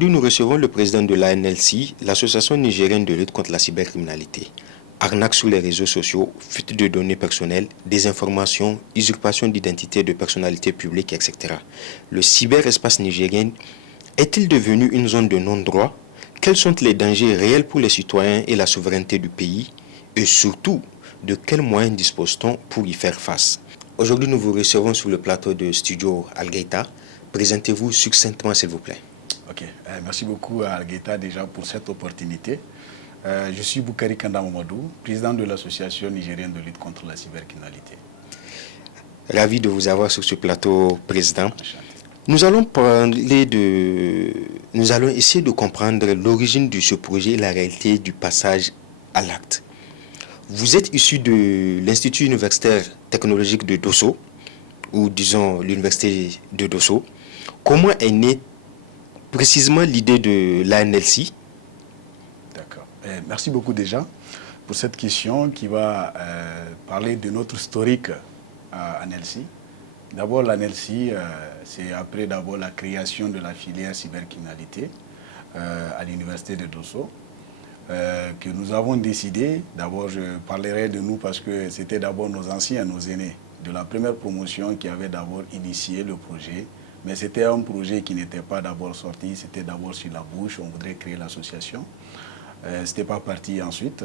Aujourd'hui, nous recevons le président de l'ANLC, l'Association nigérienne de lutte contre la cybercriminalité. Arnaques sur les réseaux sociaux, fuite de données personnelles, désinformation, usurpation d'identité de personnalités publiques, etc. Le cyberespace nigérien est-il devenu une zone de non-droit? Quels sont les dangers réels pour les citoyens et la souveraineté du pays? Et surtout, de quels moyens dispose-t-on pour y faire face? Aujourd'hui, nous vous recevons sur le plateau de Studio Algaïta. Présentez-vous succinctement, s'il vous plaît. Ok, merci beaucoup à Algaïta déjà pour cette opportunité. Je suis Boukari Kanda Mamadou, président de l'Association nigérienne de lutte contre la cybercriminalité. Ravi de vous avoir sur ce plateau, président. Nous allons essayer de comprendre l'origine de ce projet et la réalité du passage à l'acte. Vous êtes issu de l'Institut universitaire technologique de Dosso, ou disons l'Université de Dosso. Comment est née précisément l'idée de l'ANLC? D'accord. Merci beaucoup déjà pour cette question qui va parler de notre historique à ANLC. D'abord, l'ANLC, c'est après d'abord la création de la filière cybercriminalité à l'Université de Dosso. Que nous avons décidé, d'abord je parlerai de nous parce que c'était d'abord nos anciens, nos aînés, de la première promotion qui avaient d'abord initié le projet. Mais c'était un projet qui n'était pas d'abord sorti, c'était d'abord sur la bouche, on voudrait créer l'association. Ce n'était pas parti ensuite.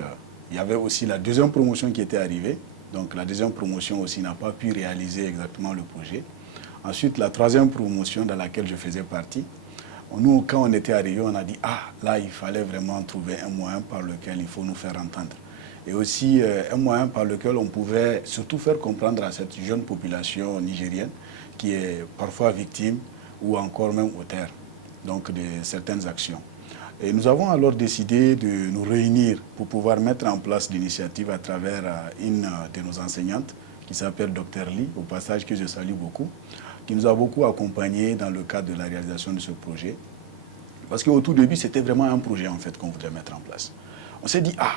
Il y avait aussi la deuxième promotion qui était arrivée. Donc la deuxième promotion aussi n'a pas pu réaliser exactement le projet. Ensuite, la troisième promotion dans laquelle je faisais partie, nous, quand on était arrivé, on a dit « Ah, là, il fallait vraiment trouver un moyen par lequel il faut nous faire entendre. » Et aussi un moyen par lequel on pouvait surtout faire comprendre à cette jeune population nigérienne qui est parfois victime ou encore même auteur donc, de certaines actions. Et nous avons alors décidé de nous réunir pour pouvoir mettre en place l'initiative à travers une de nos enseignantes qui s'appelle Dr Lee, au passage que je salue beaucoup, qui nous a beaucoup accompagnés dans le cadre de la réalisation de ce projet. Parce qu'au tout début, c'était vraiment un projet en fait qu'on voudrait mettre en place. On s'est dit, ah,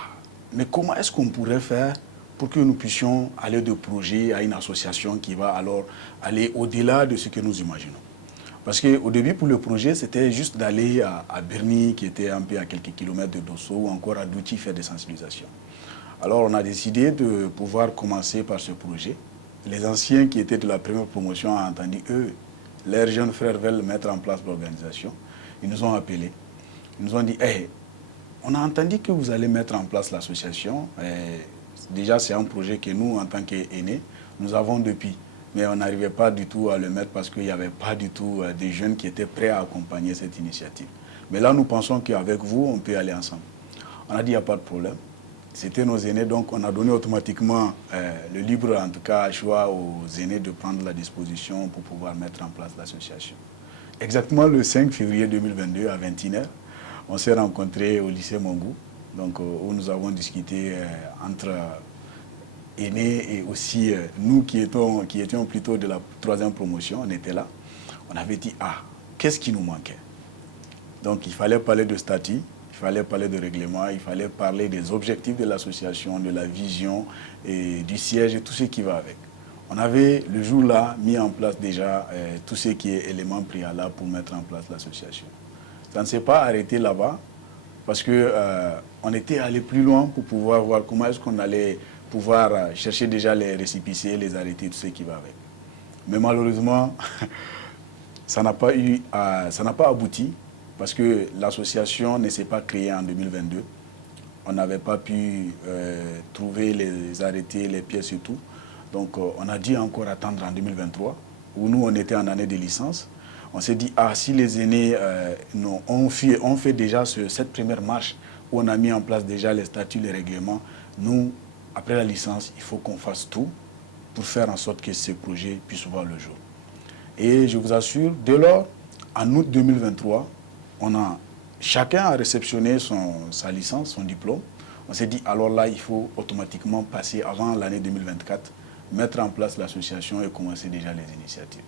mais comment est-ce qu'on pourrait faire pour que nous puissions aller de projet à une association qui va alors aller au-delà de ce que nous imaginons. Parce qu'au début, pour le projet, c'était juste d'aller à Berny, qui était un peu à quelques kilomètres de Dosso, ou encore à Douti, faire des sensibilisations. Alors, on a décidé de pouvoir commencer par ce projet. Les anciens qui étaient de la première promotion ont entendu, eux, leurs jeunes frères veulent mettre en place l'organisation. Ils nous ont appelés. Ils nous ont dit, hey, on a entendu que vous allez mettre en place l'association. Déjà, c'est un projet que nous, en tant qu'aînés, nous avons depuis. Mais on n'arrivait pas du tout à le mettre parce qu'il n'y avait pas du tout des jeunes qui étaient prêts à accompagner cette initiative. Mais là, nous pensons qu'avec vous, on peut aller ensemble. On a dit, il n'y a pas de problème. C'était nos aînés, donc on a donné automatiquement le libre, en tout cas, choix aux aînés de prendre la disposition pour pouvoir mettre en place l'association. Exactement le 5 février 2022, à 21h, on s'est rencontrés au lycée Mongou, donc, où nous avons discuté entre aînés et aussi nous qui étions plutôt de la troisième promotion, on était là. On avait dit, ah, qu'est-ce qui nous manquait? Donc il fallait parler de statut, il fallait parler de règlement, il fallait parler des objectifs de l'association, de la vision et du siège et tout ce qui va avec. On avait le jour-là mis en place déjà tout ce qui est éléments préalables pour mettre en place l'association. Ça ne s'est pas arrêté là-bas parce qu'on était allé plus loin pour pouvoir voir comment est-ce qu'on allait pouvoir chercher déjà les récépissés, les arrêtés, tout ce qui va avec. Mais malheureusement, ça n'a pas abouti parce que l'association ne s'est pas créée en 2022. On n'avait pas pu trouver les arrêtés, les pièces et tout. Donc on a dû encore attendre en 2023, où nous on était en année de licence. On s'est dit, ah, si les aînés ont fait déjà cette première marche, où on a mis en place déjà les statuts, les règlements, nous, après la licence, il faut qu'on fasse tout pour faire en sorte que ce projet puisse voir le jour. Et je vous assure, dès lors, en août 2023, chacun a réceptionné sa licence, son diplôme. On s'est dit, alors là, il faut automatiquement passer avant l'année 2024, mettre en place l'association et commencer déjà les initiatives.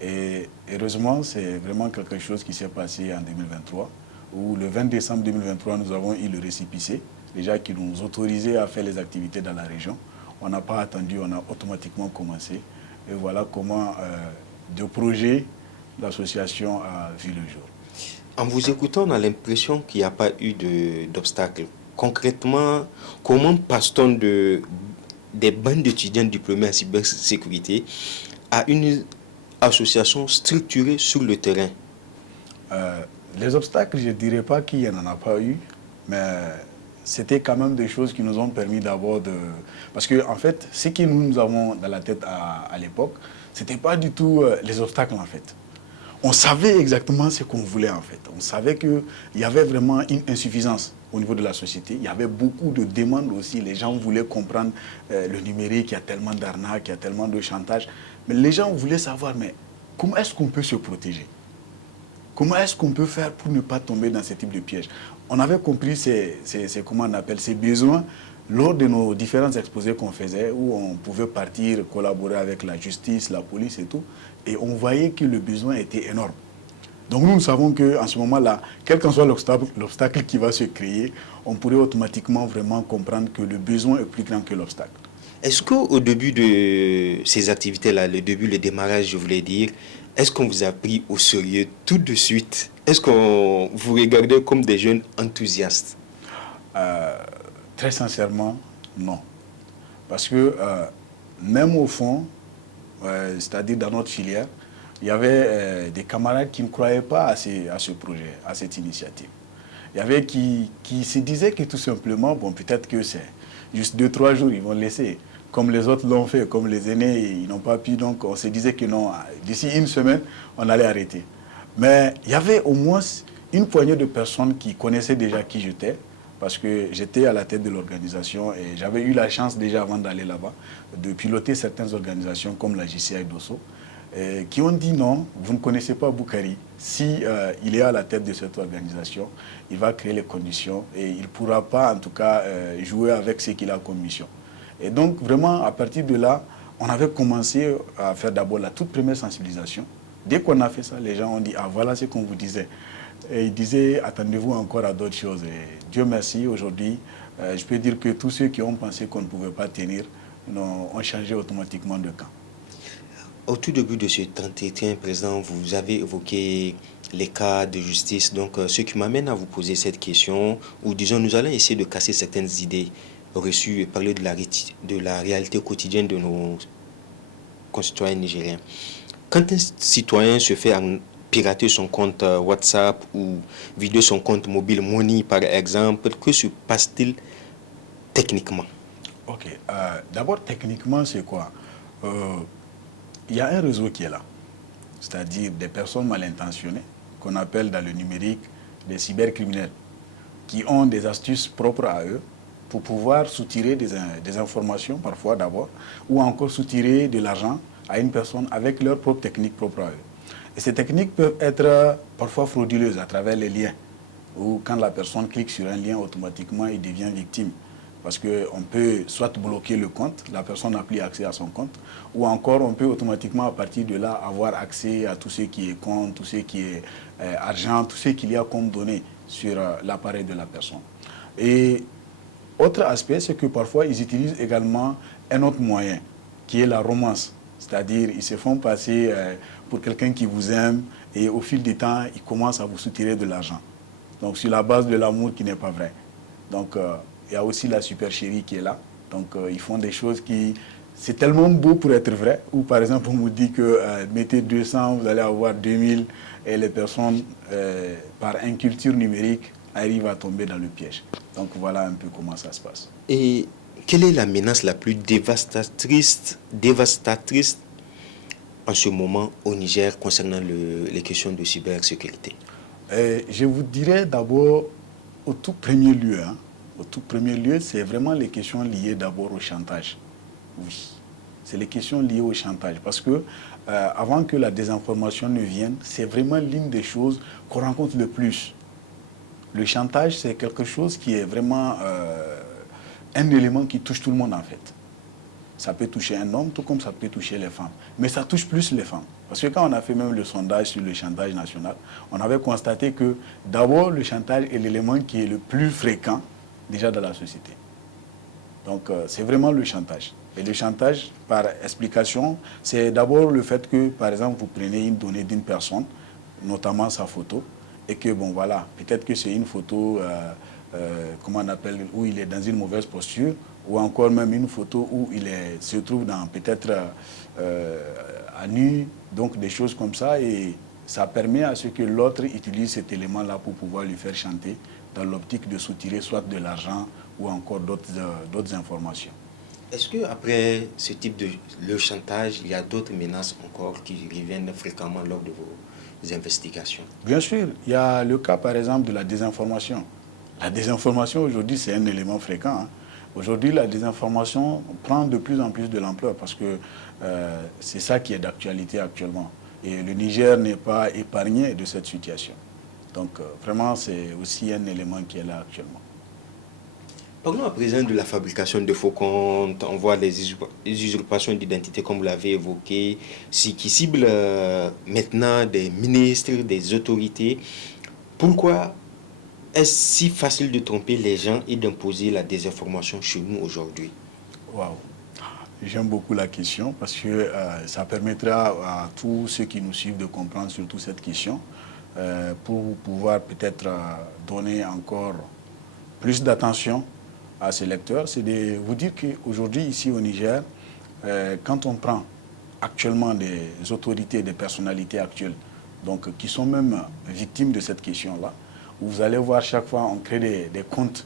Et heureusement, c'est vraiment quelque chose qui s'est passé en 2023, où le 20 décembre 2023, nous avons eu le récépissé, déjà qui nous autorisait à faire les activités dans la région. On n'a pas attendu, on a automatiquement commencé. Et voilà comment, de projet, l'association a vu le jour. En vous écoutant, on a l'impression qu'il n'y a pas eu d'obstacle. Concrètement, comment passe-t-on des bandes d'étudiants diplômés en cybersécurité à une association structurée sur le terrain? Euh, les obstacles, je ne dirais pas qu'il n'y en a pas eu, mais c'était quand même des choses qui nous ont permis d'abord de... Parce que, en fait, ce que nous avons dans la tête à l'époque, ce n'était pas du tout les obstacles, en fait. On savait exactement ce qu'on voulait, en fait. On savait qu'il y avait vraiment une insuffisance au niveau de la société. Il y avait beaucoup de demandes aussi. Les gens voulaient comprendre le numérique, il y a tellement d'arnaques, il y a tellement de chantage. Mais les gens voulaient savoir, mais comment est-ce qu'on peut se protéger? Comment est-ce qu'on peut faire pour ne pas tomber dans ce type de piège? On avait compris comment on appelle, ces besoins lors de nos différents exposés qu'on faisait, où on pouvait partir collaborer avec la justice, la police et tout, et on voyait que le besoin était énorme. Donc nous savons qu'en ce moment-là, quel qu'en soit l'obstacle qui va se créer, on pourrait automatiquement vraiment comprendre que le besoin est plus grand que l'obstacle. Est-ce qu'au début de ces activités-là, le démarrage, je voulais dire, est-ce qu'on vous a pris au sérieux tout de suite? Est-ce qu'on vous regardait comme des jeunes enthousiastes? Euh, Très sincèrement, non. Parce que même au fond, c'est-à-dire dans notre filière, il y avait des camarades qui ne croyaient pas à ce projet, à cette initiative. Il y avait qui se disaient que tout simplement, bon, peut-être que c'est juste 2, 3 jours, ils vont laisser. Comme les autres l'ont fait, comme les aînés, ils n'ont pas pu. Donc, on se disait que non, d'ici une semaine, on allait arrêter. Mais il y avait au moins une poignée de personnes qui connaissaient déjà qui j'étais, parce que j'étais à la tête de l'organisation et j'avais eu la chance déjà avant d'aller là-bas de piloter certaines organisations comme la JCI d'Osso, qui ont dit non, vous ne connaissez pas Boukari. Si il est à la tête de cette organisation, il va créer les conditions et il ne pourra pas en tout cas jouer avec ce qu'il a comme mission. Et donc vraiment à partir de là, on avait commencé à faire d'abord la toute première sensibilisation. Dès qu'on a fait ça, les gens ont dit ah voilà ce qu'on vous disait. Et ils disaient attendez-vous encore à d'autres choses. Et Dieu merci, aujourd'hui, je peux dire que tous ceux qui ont pensé qu'on ne pouvait pas tenir ont changé automatiquement de camp. Au tout début de cet entretien, Président, vous avez évoqué les cas de justice. Donc, ce qui m'amène à vous poser cette question, ou disons, nous allons essayer de casser certaines idées reçues et parler de la réalité quotidienne de nos concitoyens nigériens. Quand un citoyen se fait pirater son compte WhatsApp ou vider son compte mobile Money, par exemple, que se passe-t-il techniquement? Ok. D'abord, techniquement, c'est quoi? Il y a un réseau qui est là, c'est-à-dire des personnes mal intentionnées, qu'on appelle dans le numérique des cybercriminels, qui ont des astuces propres à eux pour pouvoir soutirer des informations, parfois d'abord, ou encore soutirer de l'argent à une personne avec leurs propres techniques propres à eux. Et ces techniques peuvent être parfois frauduleuses à travers les liens, ou quand la personne clique sur un lien, automatiquement, il devient victime. Parce qu'on peut soit bloquer le compte, la personne n'a plus accès à son compte, ou encore on peut automatiquement à partir de là avoir accès à tout ce qui est compte, tout ce qui est argent, tout ce qu'il y a comme données sur l'appareil de la personne. Et autre aspect, c'est que parfois ils utilisent également un autre moyen, qui est la romance. C'est-à-dire ils se font passer pour quelqu'un qui vous aime et au fil du temps, ils commencent à vous soutirer de l'argent. Donc sur la base de l'amour qui n'est pas vrai. Donc il y a aussi la supercherie qui est là. Donc ils font des choses qui... C'est tellement beau pour être vrai. Ou par exemple, on vous dit que mettez 200, vous allez avoir 2000. Et les personnes, par inculture numérique, arrivent à tomber dans le piège. Donc voilà un peu comment ça se passe. Et quelle est la menace la plus dévastatrice en ce moment au Niger concernant les questions de cybersécurité? Je vous dirais d'abord, au tout premier lieu, au tout premier lieu, c'est vraiment les questions liées d'abord au chantage. Oui, c'est les questions liées au chantage. Parce que avant que la désinformation ne vienne, c'est vraiment l'une des choses qu'on rencontre le plus. Le chantage, c'est quelque chose qui est vraiment un élément qui touche tout le monde en fait. Ça peut toucher un homme, tout comme ça peut toucher les femmes. Mais ça touche plus les femmes. Parce que quand on a fait même le sondage sur le chantage national, on avait constaté que d'abord, le chantage est l'élément qui est le plus fréquent déjà dans la société. Donc, c'est vraiment le chantage. Et le chantage, par explication, c'est d'abord le fait que, par exemple, vous prenez une donnée d'une personne, notamment sa photo, et que, bon, voilà, peut-être que c'est une photo, comment on appelle, où il est dans une mauvaise posture, ou encore même une photo où se trouve dans peut-être à nu, donc des choses comme ça, et ça permet à ce que l'autre utilise cet élément-là pour pouvoir lui faire chanter, dans l'optique de soutirer soit de l'argent ou encore d'autres informations. Est-ce qu'après ce type de le chantage, il y a d'autres menaces encore qui reviennent fréquemment lors de vos investigations? Bien sûr, il y a le cas par exemple de la désinformation. La désinformation aujourd'hui c'est un élément fréquent, hein. Aujourd'hui la désinformation prend de plus en plus de l'ampleur parce que c'est ça qui est d'actualité actuellement. Et le Niger n'est pas épargné de cette situation. Donc vraiment c'est aussi un élément qui est là actuellement. Parlons à présent de la fabrication de faux comptes. On voit les usurpations d'identité, comme vous l'avez évoqué, qui ciblent maintenant des ministres, des autorités. Pourquoi est-ce si facile de tromper les gens et d'imposer la désinformation chez nous aujourd'hui? Waouh! J'aime beaucoup la question parce que ça permettra à tous ceux qui nous suivent de comprendre surtout cette question pour pouvoir peut-être donner encore plus d'attention à ces lecteurs. C'est de vous dire qu'aujourd'hui, ici au Niger, quand on prend actuellement des autorités, des personnalités actuelles, donc qui sont même victimes de cette question-là, vous allez voir chaque fois on crée des comptes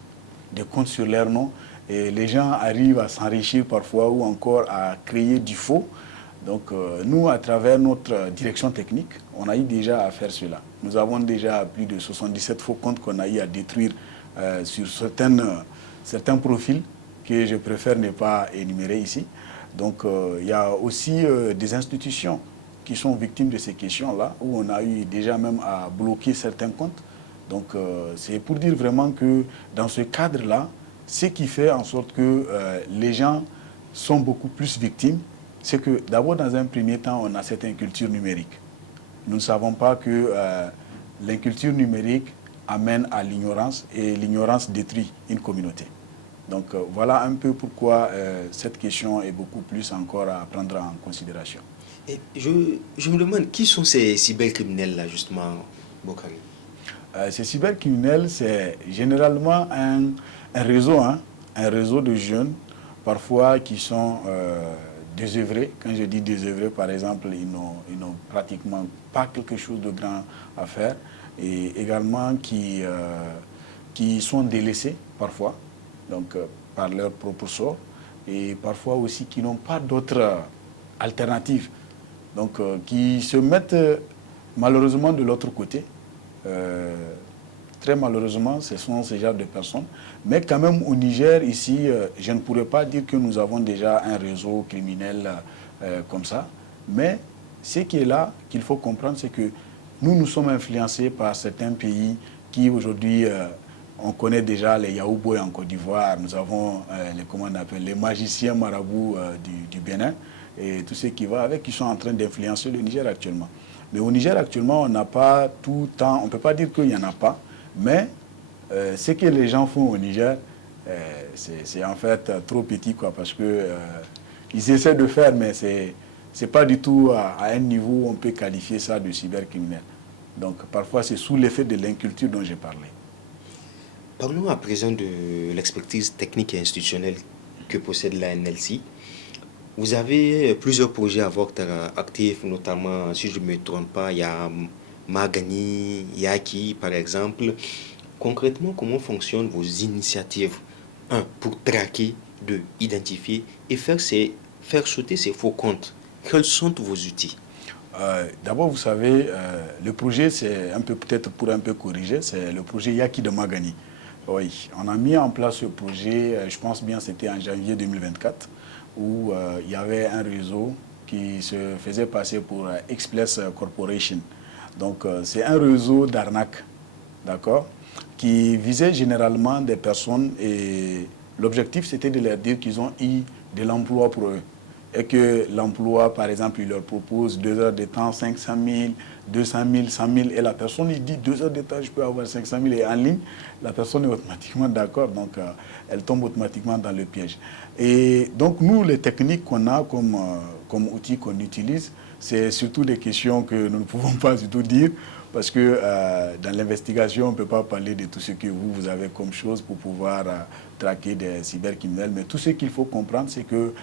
sur leur nom, et les gens arrivent à s'enrichir parfois ou encore à créer du faux. Donc nous, à travers notre direction technique, on a eu déjà à faire cela. Nous avons déjà plus de 77 faux comptes qu'on a eu à détruire sur certains profils que je préfère ne pas énumérer ici. Donc il y a aussi des institutions qui sont victimes de ces questions-là, où on a eu déjà même à bloquer certains comptes. Donc c'est pour dire vraiment que dans ce cadre-là, ce qui fait en sorte que les gens sont beaucoup plus victimes, c'est que d'abord dans un premier temps, on a cette inculture numérique. Nous ne savons pas que l'inculture numérique amène à l'ignorance et l'ignorance détruit une communauté. Donc voilà un peu pourquoi cette question est beaucoup plus encore à prendre en considération. Et je me demande, qui sont ces cybercriminels-là, justement, Bokhari? Ces cybercriminels, c'est généralement un réseau, hein, un réseau de jeunes, parfois qui sont désœuvrés. Quand je dis désœuvrés, par exemple, ils n'ont pratiquement pas quelque chose de grand à faire. Et également qui sont délaissés parfois, donc par leur propre sort, et parfois aussi qui n'ont pas d'autres alternatives, donc qui se mettent malheureusement de l'autre côté. Très malheureusement, ce sont ces genres de personnes. Mais quand même au Niger, ici, je ne pourrais pas dire que nous avons déjà un réseau criminel comme ça. Mais ce qui est là, qu'il faut comprendre, c'est que nous sommes influencés par certains pays qui aujourd'hui, on connaît déjà les Yaouboué en Côte d'Ivoire, nous avons les magiciens marabouts du Bénin et tout ce qui va avec, qui sont en train d'influencer le Niger actuellement. Mais au Niger actuellement, on n'a pas tout le temps, on ne peut pas dire qu'il n'y en a pas, mais ce que les gens font au Niger, c'est en fait trop petit, quoi, parce que ils essaient de faire, mais c'est pas du tout à un niveau où on peut qualifier ça de cybercriminel. Donc parfois c'est sous l'effet de l'inculture dont j'ai parlé. Parlons à présent de l'expertise technique et institutionnelle que possède la NLC. Vous avez plusieurs projets à votre actif, notamment, si je ne me trompe pas, il y a Magani, Yaki par exemple. Concrètement, comment fonctionnent vos initiatives? Un, pour traquer, deux, identifier et faire sauter ces faux comptes. Quels sont vos outils? D'abord, vous savez, le projet, c'est un peu, peut-être pour un peu corriger, c'est le projet Yaki de Magani. Oui, on a mis en place ce projet, je pense bien c'était en janvier 2024, où il y avait un réseau qui se faisait passer pour Express Corporation. Donc c'est un réseau d'arnaque, d'accord, qui visait généralement des personnes et l'objectif c'était de leur dire qu'ils ont eu de l'emploi pour eux. Et que l'emploi, par exemple, il leur propose 2 heures de temps, 500 000, 200 000, 100 000, et la personne, il dit 2 heures de temps, je peux avoir 500 000, et en ligne, la personne est automatiquement d'accord, donc elle tombe automatiquement dans le piège. Et donc, nous, les techniques qu'on a comme outils qu'on utilise, c'est surtout des questions que nous ne pouvons pas du tout dire, parce que dans l'investigation, on ne peut pas parler de tout ce que vous avez comme chose pour pouvoir traquer des cybercriminels. Mais tout ce qu'il faut comprendre, c'est que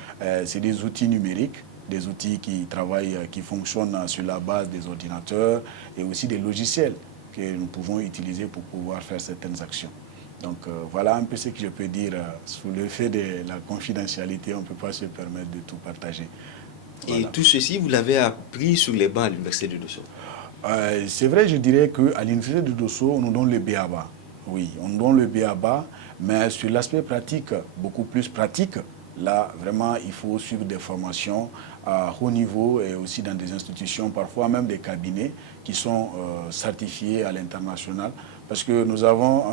c'est des outils numériques, des outils qui travaillent, qui fonctionnent sur la base des ordinateurs et aussi des logiciels que nous pouvons utiliser pour pouvoir faire certaines actions. Donc voilà un peu ce que je peux dire sous le fait de la confidentialité. On ne peut pas se permettre de tout partager. Voilà. Et tout ceci, vous l'avez appris sur les bancs à l'université de Dosso? C'est vrai, je dirais qu'à l'université de Dosso, on nous donne le B.A.B.A. Oui, on nous donne le B.A.B.A, mais sur l'aspect pratique, beaucoup plus pratique, là, vraiment, il faut suivre des formations à haut niveau et aussi dans des institutions, parfois même des cabinets qui sont certifiés à l'international. Parce que nous avons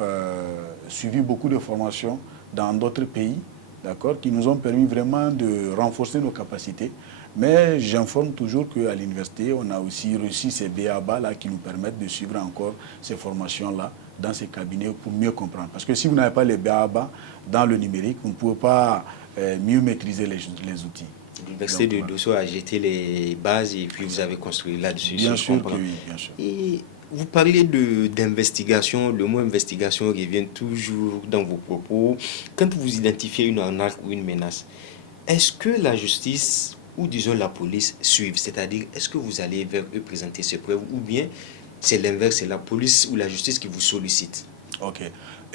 suivi beaucoup de formations dans d'autres pays, d'accord, qui nous ont permis vraiment de renforcer nos capacités. Mais j'informe toujours qu'à l'université, on a aussi reçu ces B.A.B.A. qui nous permettent de suivre encore ces formations-là dans ces cabinets pour mieux comprendre. Parce que si vous n'avez pas les B.A.B.A. dans le numérique, vous ne pouvez pas mieux maîtriser les outils. L'université de Dosso a jeté les bases et puis vous avez construit là-dessus. Bien sûr que oui, bien sûr. Et vous parlez d'investigation, le mot investigation revient toujours dans vos propos. Quand vous identifiez une arnaque ou une menace, est-ce que la justice ou disons la police suivent? C'est-à-dire, est-ce que vous allez vers eux présenter ces preuves ou bien c'est l'inverse, c'est la police ou la justice qui vous sollicite? Ok.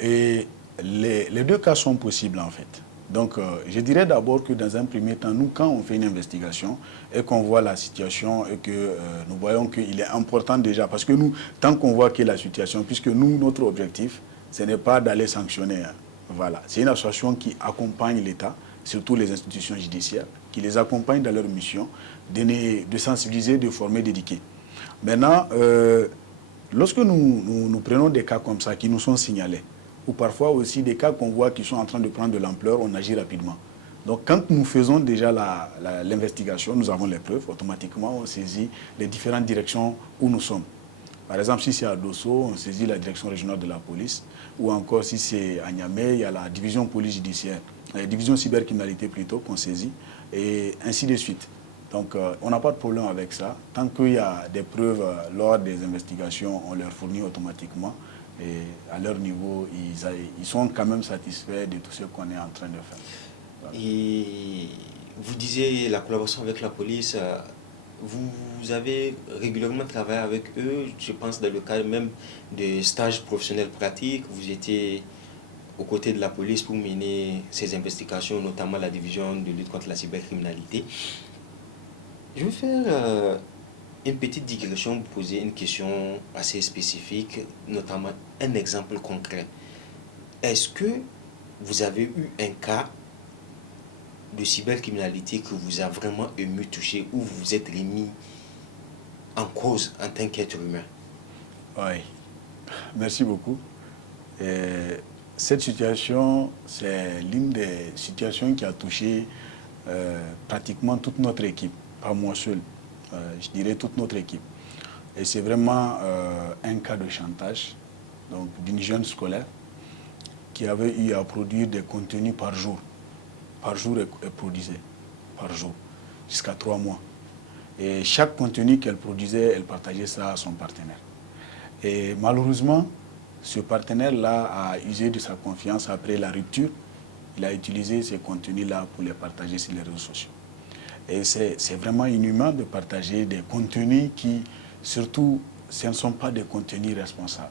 Et les deux cas sont possibles en fait. Donc, je dirais d'abord que dans un premier temps, nous, quand on fait une investigation et qu'on voit la situation et que nous voyons qu'il est important déjà, parce que nous, tant qu'on voit que la situation, puisque nous, notre objectif, ce n'est pas d'aller sanctionner. Hein. Voilà. C'est une association qui accompagne l'État, surtout les institutions judiciaires, qui les accompagne dans leur mission, de sensibiliser, de former, d'éduquer. Maintenant, lorsque nous prenons des cas comme ça qui nous sont signalés, ou parfois aussi des cas qu'on voit qui sont en train de prendre de l'ampleur, on agit rapidement. Donc quand nous faisons déjà l'investigation, nous avons les preuves, automatiquement on saisit les différentes directions où nous sommes. Par exemple, si c'est à Dosso, on saisit la direction régionale de la police, ou encore si c'est à Niamey, il y a la division police judiciaire, la division cybercriminalité plutôt qu'on saisit, et ainsi de suite. Donc on n'a pas de problème avec ça. Tant qu'il y a des preuves lors des investigations, on leur fournit automatiquement. Et à leur niveau, ils sont quand même satisfaits de tout ce qu'on est en train de faire. Voilà. Et vous disiez la collaboration avec la police, vous avez régulièrement travaillé avec eux, je pense dans le cadre même de stages professionnels pratiques, vous étiez aux côtés de la police pour mener ces investigations, notamment la division de lutte contre la cybercriminalité. Je vais faire une petite digression, vous poser une question assez spécifique, notamment un exemple concret. Est-ce que vous avez eu un cas de cybercriminalité que vous a vraiment ému, touché, ou vous vous êtes remis en cause en tant qu'être humain? Oui, merci beaucoup. Et cette situation, c'est l'une des situations qui a touché pratiquement toute notre équipe, pas moi seul. Je dirais toute notre équipe. Et c'est vraiment un cas de chantage donc d'une jeune scolaire qui avait eu à produire des contenus par jour. Par jour, elle produisait, par jour, jusqu'à 3 mois. Et chaque contenu qu'elle produisait, elle partageait ça à son partenaire. Et malheureusement, ce partenaire-là a usé de sa confiance après la rupture. Il a utilisé ces contenus-là pour les partager sur les réseaux sociaux. Et c'est vraiment inhumain de partager des contenus qui, surtout, ce ne sont pas des contenus responsables.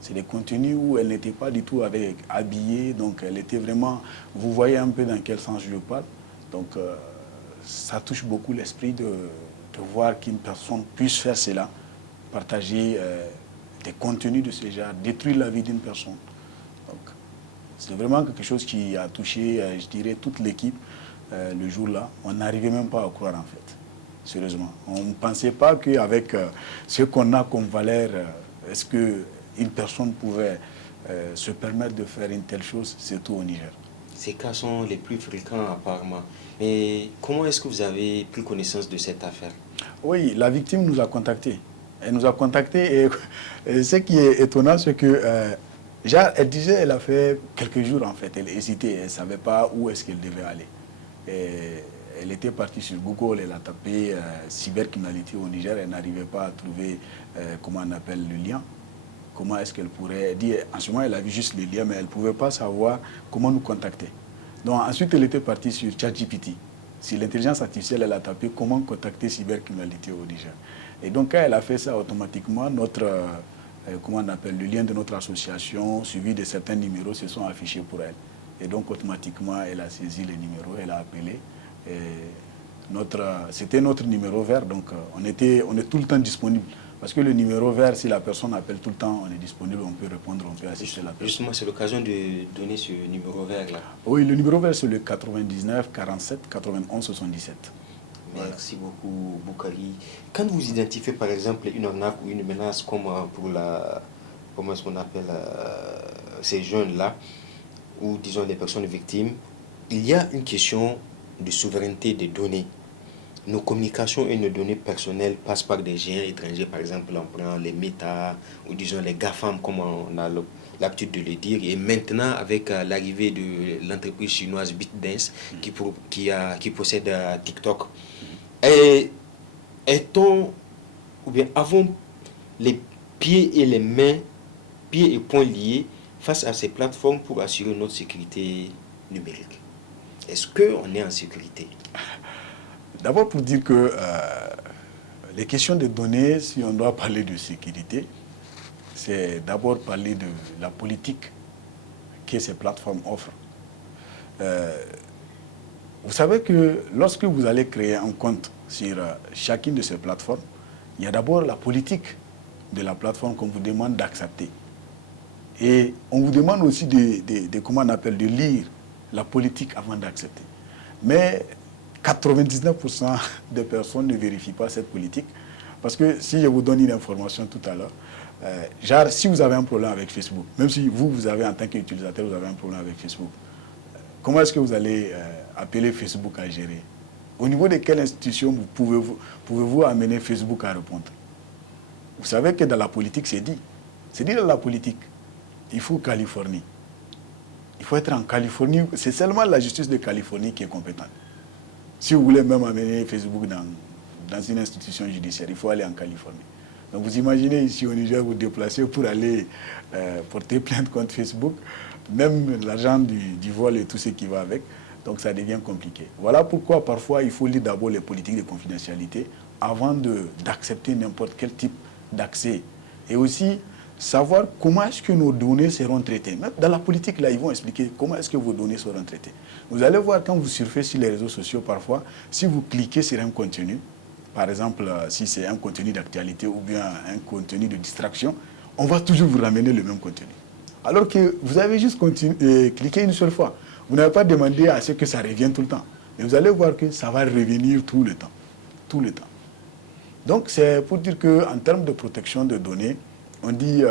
C'est des contenus où elle n'était pas du tout habillée, donc elle était vraiment... Vous voyez un peu dans quel sens je parle. Donc ça touche beaucoup l'esprit de voir qu'une personne puisse faire cela, partager des contenus de ce genre, détruire la vie d'une personne. Donc c'est vraiment quelque chose qui a touché, je dirais, toute l'équipe. Le jour-là, on n'arrivait même pas à croire en fait, sérieusement. On ne pensait pas qu'avec ce qu'on a comme valeur, est-ce qu'une personne pouvait se permettre de faire une telle chose, surtout au Niger. Ces cas sont les plus fréquents apparemment. Mais comment est-ce que vous avez pris connaissance de cette affaire? Oui, la victime nous a contactés. Elle nous a contactés et ce qui est étonnant, c'est que elle disait qu'elle a fait quelques jours en fait, elle hésitait, elle ne savait pas où est-ce qu'elle devait aller. Et elle était partie sur Google, elle a tapé cybercriminalité au Niger, elle n'arrivait pas à trouver, comment on appelle, le lien. Comment est-ce qu'elle pourrait dire, en ce moment elle a vu juste le lien, mais elle ne pouvait pas savoir comment nous contacter. Donc ensuite elle était partie sur ChatGPT. Sur l'intelligence artificielle, elle a tapé comment contacter cybercriminalité au Niger. Et donc quand elle a fait ça, automatiquement, notre, comment on appelle, le lien de notre association, suivi de certains numéros, se sont affichés pour elle. Et donc automatiquement, elle a saisi les numéros, elle a appelé. C'était notre numéro vert, donc on est tout le temps disponible. Parce que le numéro vert, si la personne appelle tout le temps, on est disponible, on peut répondre, on peut assister la personne. Justement, c'est l'occasion de donner ce numéro vert-là. Oui, le numéro vert, c'est le 99 47 91 77. Merci beaucoup, Boukari. Quand vous identifiez, par exemple, une arnaque ou une menace comme pour comment est-ce qu'on appelle ces jeunes-là, ou disons les personnes victimes, il y a une question de souveraineté des données. Nos communications et nos données personnelles passent par des géants étrangers, par exemple, on prend les Meta ou disons les GAFAM, comme on a l'habitude de le dire. Et maintenant, avec l'arrivée de l'entreprise chinoise ByteDance qui possède TikTok, est-on, ou bien avons les pieds et les mains, pieds et poings liés face à ces plateformes pour assurer notre sécurité numérique? Est-ce qu'on est en sécurité? D'abord pour dire que les questions de données, si on doit parler de sécurité, c'est d'abord parler de la politique que ces plateformes offrent. Vous savez que lorsque vous allez créer un compte sur chacune de ces plateformes, il y a d'abord la politique de la plateforme qu'on vous demande d'accepter. Et on vous demande aussi comment on appelle, de lire la politique avant d'accepter. Mais 99% des personnes ne vérifient pas cette politique. Parce que si je vous donne une information tout à l'heure, genre si vous avez un problème avec Facebook, même si vous avez en tant qu'utilisateur, vous avez un problème avec Facebook, comment est-ce que vous allez appeler Facebook à gérer? Au niveau de quelle institution pouvez-vous amener Facebook à répondre? Vous savez que dans la politique, c'est dit. C'est dit dans la politique. Il faut Californie. Il faut être en Californie. C'est seulement la justice de Californie qui est compétente. Si vous voulez même amener Facebook dans une institution judiciaire, il faut aller en Californie. Donc vous imaginez ici au Niger, vous déplacer pour aller porter plainte contre Facebook, même l'argent du vol et tout ce qui va avec, donc ça devient compliqué. Voilà pourquoi parfois il faut lire d'abord les politiques de confidentialité avant d'accepter n'importe quel type d'accès. Et aussi savoir comment est-ce que nos données seront traitées. Même dans la politique, là, ils vont expliquer comment est-ce que vos données seront traitées. Vous allez voir quand vous surfez sur les réseaux sociaux, parfois, si vous cliquez sur un contenu, par exemple, si c'est un contenu d'actualité ou bien un contenu de distraction, on va toujours vous ramener le même contenu. Alors que vous avez juste cliqué une seule fois. Vous n'avez pas demandé à ce que ça revienne tout le temps. Mais vous allez voir que ça va revenir tout le temps. Tout le temps. Donc, c'est pour dire qu'en termes de protection de données, on dit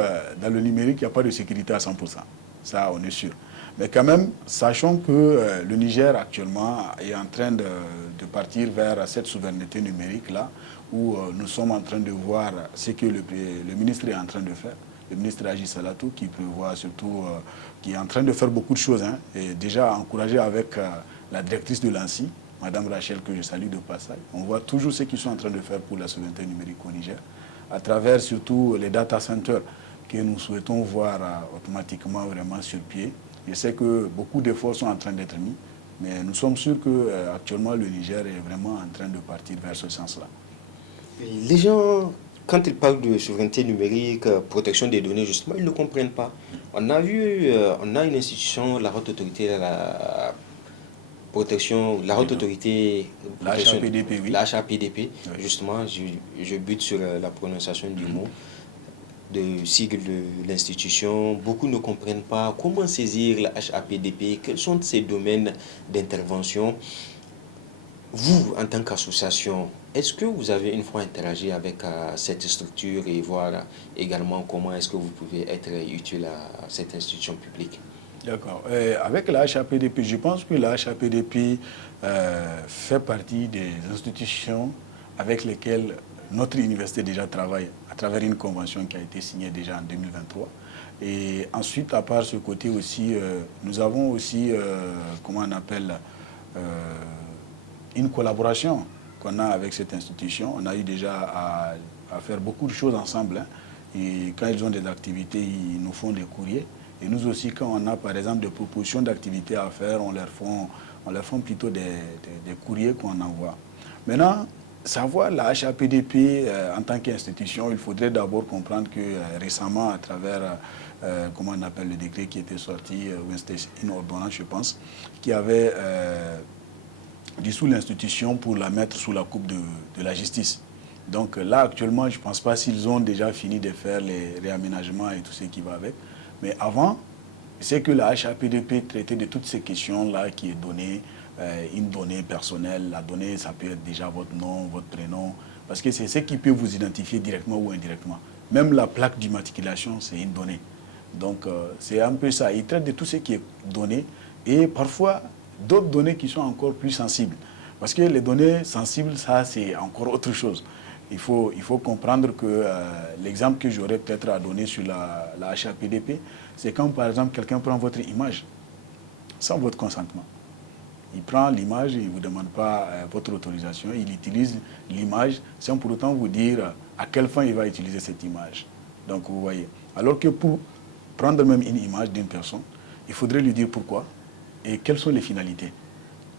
dans le numérique, il n'y a pas de sécurité à 100%. Ça, on est sûr. Mais quand même, sachons que le Niger actuellement est en train de partir vers cette souveraineté numérique-là, où nous sommes en train de voir ce que le ministre est en train de faire. Le ministre Agi Salatou, qui prévoit surtout, qui est en train de faire beaucoup de choses, hein, et déjà encouragé avec la directrice de l'ANSSI, Madame Rachel, que je salue de passage. On voit toujours ce qu'ils sont en train de faire pour la souveraineté numérique au Niger, à travers surtout les data centers que nous souhaitons voir automatiquement vraiment sur pied. Je sais que beaucoup d'efforts sont en train d'être mis, mais nous sommes sûrs qu'actuellement le Niger est vraiment en train de partir vers ce sens-là. Les gens, quand ils parlent de souveraineté numérique, protection des données, justement, ils ne comprennent pas. On a une institution, la haute autorité, la haute autorité, la HAPDP, oui. La HAPDP, oui. Justement, je bute sur la prononciation du mot, de sigle de l'institution. Beaucoup ne comprennent pas comment saisir la HAPDP, quels sont ces domaines d'intervention. Vous, en tant qu'association, est-ce que vous avez une fois interagi avec cette structure et voir également comment est-ce que vous pouvez être utile à cette institution publique? D'accord. Avec la HAPDP, je pense que la HAPDP fait partie des institutions avec lesquelles notre université déjà travaille à travers une convention qui a été signée déjà en 2023. Et ensuite, à part ce côté aussi, nous avons aussi, comment on appelle, une collaboration qu'on a avec cette institution. On a eu déjà à faire beaucoup de choses ensemble. Hein. Et quand ils ont des activités, ils nous font des courriers. Et nous aussi, quand on a par exemple des propositions d'activités à faire, on leur font plutôt des courriers qu'on envoie. Maintenant, savoir la HAPDP en tant qu'institution, il faudrait d'abord comprendre que récemment, à travers, comment on appelle le décret qui était sorti, c'était une ordonnance, je pense, qui avait dissous l'institution pour la mettre sous la coupe de la justice. Donc là, actuellement, je ne pense pas s'ils ont déjà fini de faire les réaménagements et tout ce qui va avec. Mais avant, c'est que la HAPDP traitait de toutes ces questions-là qui est donnée, une donnée personnelle. La donnée, ça peut être déjà votre nom, votre prénom, parce que c'est ce qui peut vous identifier directement ou indirectement. Même la plaque d'immatriculation, c'est une donnée. Donc c'est un peu ça. Ils traitent de tout ce qui est donné et parfois d'autres données qui sont encore plus sensibles. Parce que les données sensibles, ça, c'est encore autre chose. Il faut comprendre que l'exemple que j'aurais peut-être à donner sur la HAPDP, c'est quand, par exemple, quelqu'un prend votre image sans votre consentement. Il prend l'image, il ne vous demande pas votre autorisation, il utilise l'image sans pour autant vous dire à quelle fin il va utiliser cette image. Donc, vous voyez. Alors que pour prendre même une image d'une personne, il faudrait lui dire pourquoi et quelles sont les finalités.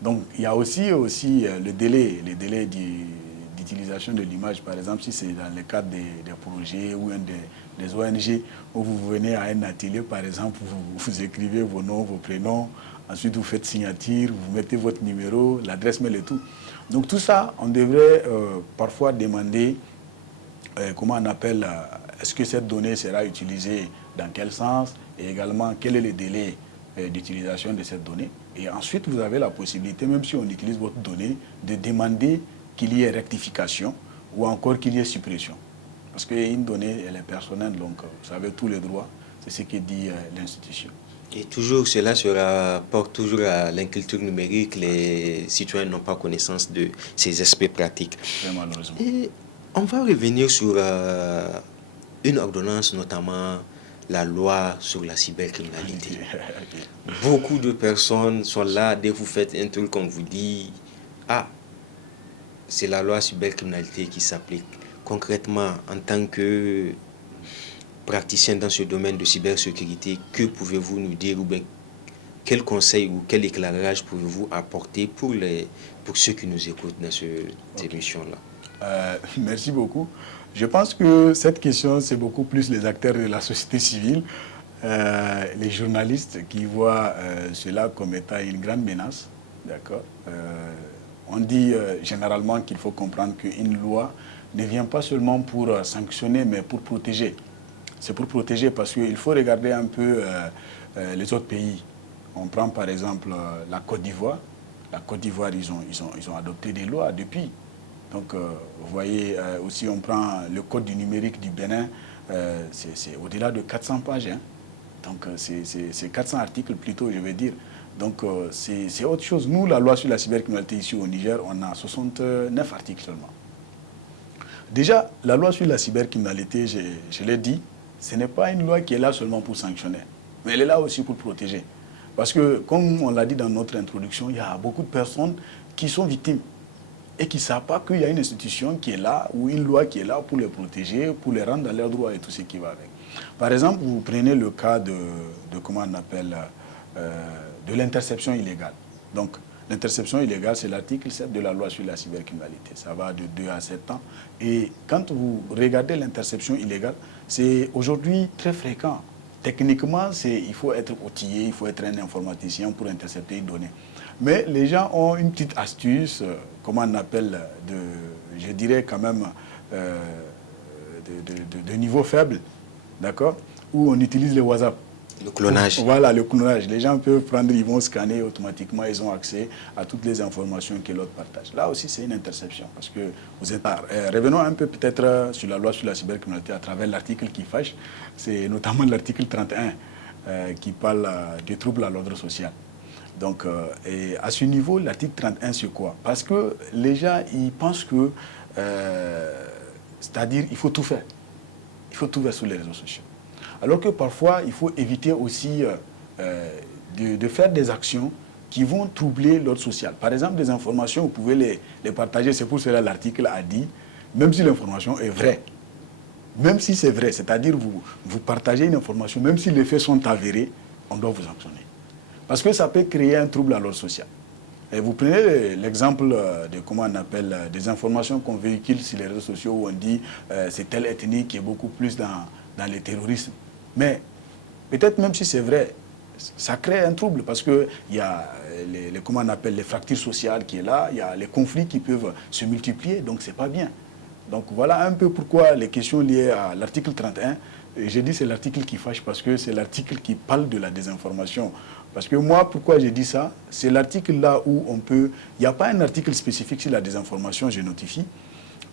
Donc, il y a aussi le délai d'utilisation de l'image. Par exemple, si c'est dans le cadre des projets ou des ONG où vous venez à un atelier, par exemple, vous écrivez vos noms, vos prénoms, ensuite vous faites signature, vous mettez votre numéro, l'adresse mail et tout. Donc, tout ça, on devrait parfois demander, comment on appelle, est-ce que cette donnée sera utilisée dans quel sens et également quel est le délai d'utilisation de cette donnée. Et ensuite, vous avez la possibilité, même si on utilise votre donnée, de demander qu'il y ait rectification ou encore qu'il y ait suppression. Parce qu'une donnée, elle est personnelle, donc vous avez tous les droits. C'est ce que dit l'institution. Et toujours, cela se rapporte toujours à l'inculture numérique. Les citoyens n'ont pas connaissance de ces aspects pratiques. Très malheureusement. Et on va revenir sur une ordonnance, notamment la loi sur la cybercriminalité. Beaucoup de personnes sont là, dès que vous faites un truc, on vous dit « Ah, c'est la loi cybercriminalité qui s'applique. » Concrètement, en tant que praticien dans ce domaine de cybersécurité, que pouvez-vous nous dire ou bien quel conseil ou quel éclairage pouvez-vous apporter pour ceux qui nous écoutent dans cette émission-là? Merci beaucoup. Je pense que cette question, c'est beaucoup plus les acteurs de la société civile, les journalistes qui voient cela comme étant une grande menace. D'accord. On dit généralement qu'il faut comprendre qu'une loi ne vient pas seulement pour sanctionner, mais pour protéger. C'est pour protéger parce qu'il faut regarder un peu les autres pays. On prend par exemple la Côte d'Ivoire. La Côte d'Ivoire, ils ont adopté des lois depuis. Donc, vous voyez, aussi on prend le code du numérique du Bénin, c'est au-delà de 400 pages. Hein. Donc, c'est 400 articles plutôt, je vais dire. Donc, c'est autre chose. Nous, la loi sur la cybercriminalité ici au Niger, on a 69 articles seulement. Déjà, la loi sur la cybercriminalité, je l'ai dit, ce n'est pas une loi qui est là seulement pour sanctionner, mais elle est là aussi pour protéger. Parce que, comme on l'a dit dans notre introduction, il y a beaucoup de personnes qui sont victimes et qui ne savent pas qu'il y a une institution qui est là ou une loi qui est là pour les protéger, pour les rendre dans leurs droits et tout ce qui va avec. Par exemple, vous prenez le cas de comment on appelle, de l'interception illégale. Donc, l'interception illégale, c'est l'article 7 de la loi sur la cybercriminalité. Ça va de 2 à 7 ans. Et quand vous regardez l'interception illégale, c'est aujourd'hui très fréquent. Techniquement, il faut être outillé, il faut être un informaticien pour intercepter une donnée. Mais les gens ont une petite astuce, comment on appelle, je dirais quand même, de niveau faible, d'accord, où on utilise le WhatsApp. Le clonage. Voilà, le clonage. Les gens peuvent prendre, ils vont scanner automatiquement, ils ont accès à toutes les informations que l'autre partage. Là aussi, c'est une interception. Parce que vous êtes... revenons un peu peut-être sur la loi sur la cybercriminalité à travers l'article qui fâche. C'est notamment l'article 31 qui parle des troubles à l'ordre social. Donc, et à ce niveau, l'article 31, c'est quoi? Parce que les gens, ils pensent que... c'est-à-dire, il faut tout faire. Il faut tout faire sur les réseaux sociaux. Alors que parfois, il faut éviter aussi de faire des actions qui vont troubler l'ordre social. Par exemple, des informations, vous pouvez les partager. C'est pour cela que l'article a dit, même si l'information est vraie, même si c'est vrai, c'est-à-dire vous partagez une information, même si les faits sont avérés, on doit vous sanctionner. Parce que ça peut créer un trouble à l'ordre social. Et vous prenez l'exemple de comment on appelle des informations qu'on véhicule sur les réseaux sociaux où on dit c'est telle ethnie qui est beaucoup plus dans le terrorisme. Mais peut-être même si c'est vrai, ça crée un trouble parce qu'il y a comment on appelle les fractures sociales qui est là, il y a les conflits qui peuvent se multiplier, donc c'est pas bien. Donc voilà un peu pourquoi les questions liées à l'article 31, j'ai dit c'est l'article qui fâche parce que c'est l'article qui parle de la désinformation. Parce que moi, pourquoi j'ai dit ça? C'est l'article là où on peut... Il n'y a pas un article spécifique sur la désinformation, je notifie.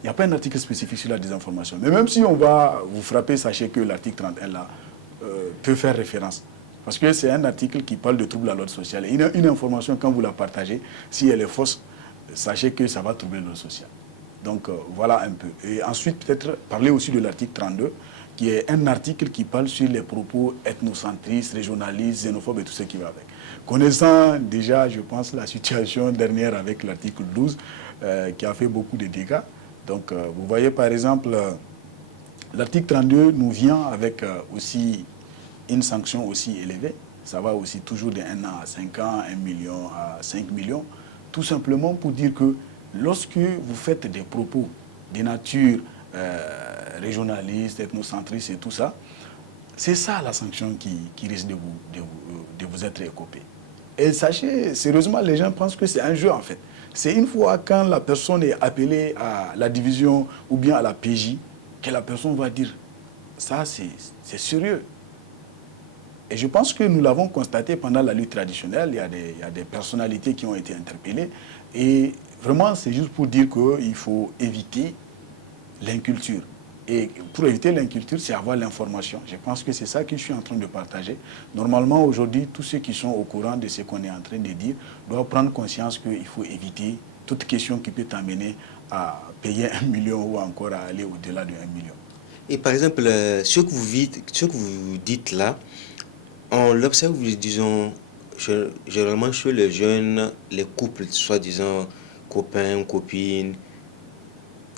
Il n'y a pas un article spécifique sur la désinformation. Mais même si on va vous frapper, sachez que l'article 31 là peut faire référence. Parce que c'est un article qui parle de troubles à l'ordre social. Et une information, quand vous la partagez, si elle est fausse, sachez que ça va troubler l'ordre social. Donc voilà un peu. Et ensuite, peut-être parler aussi de l'article 32, qui est un article qui parle sur les propos ethnocentristes, régionalistes, xénophobes et tout ce qui va avec. Connaissant déjà, je pense, la situation dernière avec l'article 12, qui a fait beaucoup de dégâts. Donc vous voyez par exemple, l'article 32 nous vient avec aussi une sanction aussi élevée. Ça va aussi toujours de 1 an à 5 ans, 1 million à 5 millions. Tout simplement pour dire que lorsque vous faites des propos de nature régionaliste, ethnocentristes et tout ça, c'est ça la sanction qui risque de vous être écopée. Et sachez, sérieusement, les gens pensent que c'est un jeu en fait. C'est une fois quand la personne est appelée à la division ou bien à la PJ que la personne va dire ça c'est sérieux. Et je pense que nous l'avons constaté pendant la lutte traditionnelle, il y a des personnalités qui ont été interpellées. Et vraiment, c'est juste pour dire qu'il faut éviter l'inculture. Et pour éviter l'inculture, c'est avoir l'information. Je pense que c'est ça que je suis en train de partager. Normalement, aujourd'hui, tous ceux qui sont au courant de ce qu'on est en train de dire doivent prendre conscience qu'il faut éviter toute question qui peut t'amener à payer 1 million ou encore à aller au-delà de 1 million. Et par exemple, ce que vous dites là, on l'observe, disons, généralement chez les jeunes, les couples, soi-disant copains, copines,